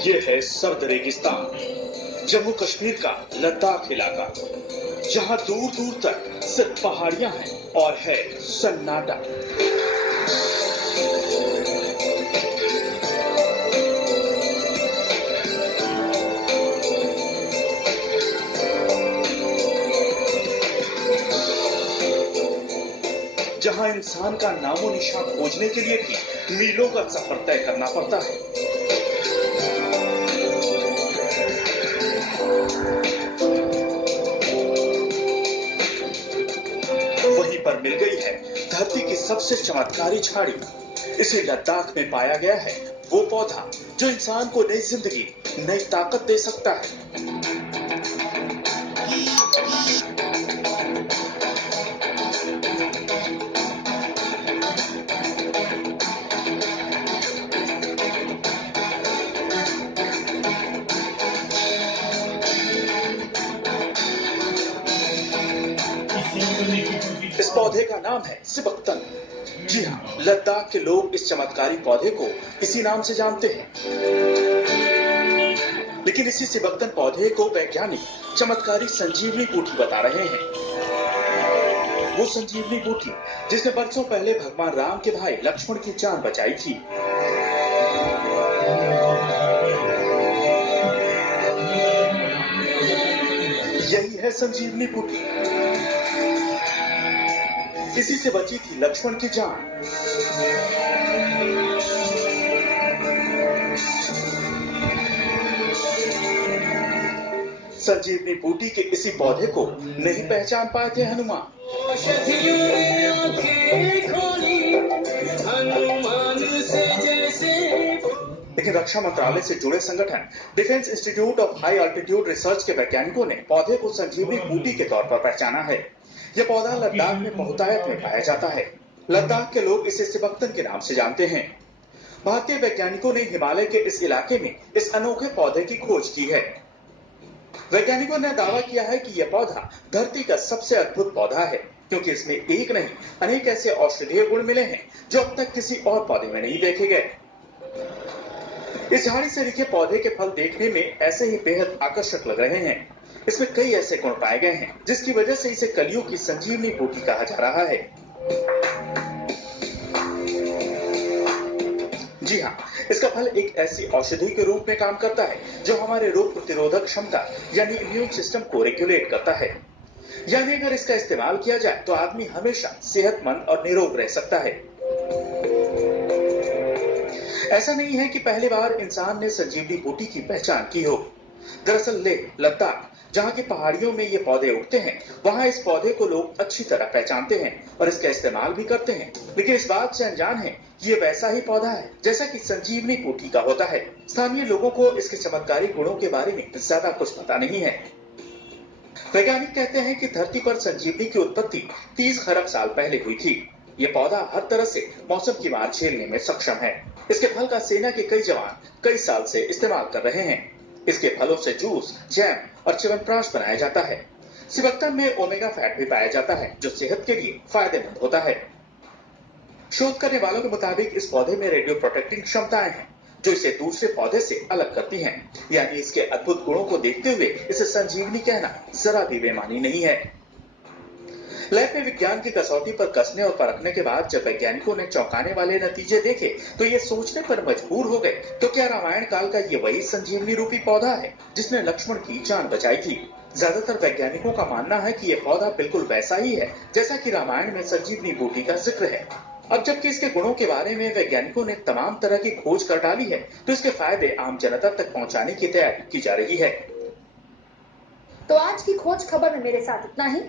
ये है सर्द रेगिस्तान, जम्मू कश्मीर का लद्दाख इलाका, जहां दूर दूर तक सिर्फ पहाड़ियां हैं और है सन्नाटा। जहां इंसान का नामो निशान खोजने के लिए भी मीलों का सफर तय करना पड़ता है। वहीं पर मिल गई है धरती की सबसे चमत्कारी झाड़ी। इसे लद्दाख में पाया गया है वो पौधा जो इंसान को नई जिंदगी, नई ताकत दे सकता है। इस पौधे का नाम है सिबक्तन। जी हाँ, लद्दाख के लोग इस चमत्कारी पौधे को इसी नाम से जानते हैं। लेकिन इसी सिबक्तन पौधे को वैज्ञानिक चमत्कारी संजीवनी बूटी बता रहे हैं। वो संजीवनी बूटी जिसने बरसों पहले भगवान राम के भाई लक्ष्मण की जान बचाई थी। यही है संजीवनी बूटी। इसी से बची थी लक्ष्मण की जान। संजीवनी बूटी के इसी पौधे को नहीं पहचान पाए थे हनुमान। लेकिन रक्षा मंत्रालय से जुड़े संगठन defence institute of high altitude research के वैज्ञानिकों ने पौधे को संजीवनी बूटी के तौर पर पहचाना है। यह पौधा लद्दाख में बहुतायत में पाया जाता है। लद्दाख के लोग इसे सिबक्तन के नाम से जानते हैं। भारतीय वैज्ञानिकों ने हिमालय के इस इलाके में इस अनोखे पौधे की खोज की है। वैज्ञानिकों ने दावा किया है कि यह पौधा धरती का सबसे अद्भुत पौधा है, क्योंकि इसमें एक नहीं अनेक ऐसे औषधीय गुण मिले हैं जो अब तक किसी और पौधे में नहीं देखे गए। इस झाड़ी से लिखे पौधे के फल देखने में ऐसे ही बेहद आकर्षक लग रहे हैं। इसमें कई ऐसे गुण पाए गए हैं जिसकी वजह से इसे कलियुग की संजीवनी बूटी कहा जा रहा है। जी हाँ, इसका फल एक ऐसी औषधि के रूप में काम करता है जो हमारे रोग प्रतिरोधक क्षमता यानी इम्यून सिस्टम को रेगुलेट करता है। यानी अगर इसका इस्तेमाल किया जाए तो आदमी हमेशा सेहतमंद और निरोग रह सकता है। ऐसा नहीं है कि पहली बार इंसान ने संजीवनी बूटी की पहचान की हो। दरअसल लेह लद्दाख जहाँ की पहाड़ियों में ये पौधे उगते हैं, वहाँ इस पौधे को लोग अच्छी तरह पहचानते हैं और इसका इस्तेमाल भी करते हैं। लेकिन इस बात से अनजान है कि ये वैसा ही पौधा है जैसा कि संजीवनी बूटी का होता है। स्थानीय लोगों को इसके चमत्कारी गुणों के बारे में ज्यादा कुछ पता नहीं है। वैज्ञानिक कहते हैं कि धरती पर संजीवनी की उत्पत्ति 30 खरब साल पहले हुई थी। ये पौधा हर तरह से मौसम की मार झेलने में सक्षम है। इसके फल का सेना के कई जवान कई साल से इस्तेमाल कर रहे हैं। इसके फलों से जूस, जैम और च्यवनप्राश बनाया जाता है। सिबक्तन में ओमेगा फैट भी पाया जाता है जो सेहत के लिए फायदेमंद होता है। शोध करने वालों के मुताबिक इस पौधे में रेडियो प्रोटेक्टिंग क्षमताएं हैं जो इसे दूसरे पौधे से अलग करती हैं। यानी इसके अद्भुत गुणों को देखते हुए इसे संजीवनी कहना जरा भी बेमानी नहीं है। लैब में विज्ञान की कसौटी पर कसने और परखने के बाद जब वैज्ञानिकों ने चौंकाने वाले नतीजे देखे तो ये सोचने पर मजबूर हो गए, तो क्या रामायण काल का ये वही संजीवनी रूपी पौधा है जिसने लक्ष्मण की जान बचाई थी? ज्यादातर वैज्ञानिकों का मानना है कि यह पौधा बिल्कुल वैसा ही है जैसा कि रामायण में संजीवनी बूटी का जिक्र है। अब जबकि इसके गुणों के बारे में वैज्ञानिकों ने तमाम तरह की खोज कर डाली है, तो इसके फायदे आम जनता तक पहुंचाने की तैयारी की जा रही है। तो आज की खोज खबर में मेरे साथ इतना ही।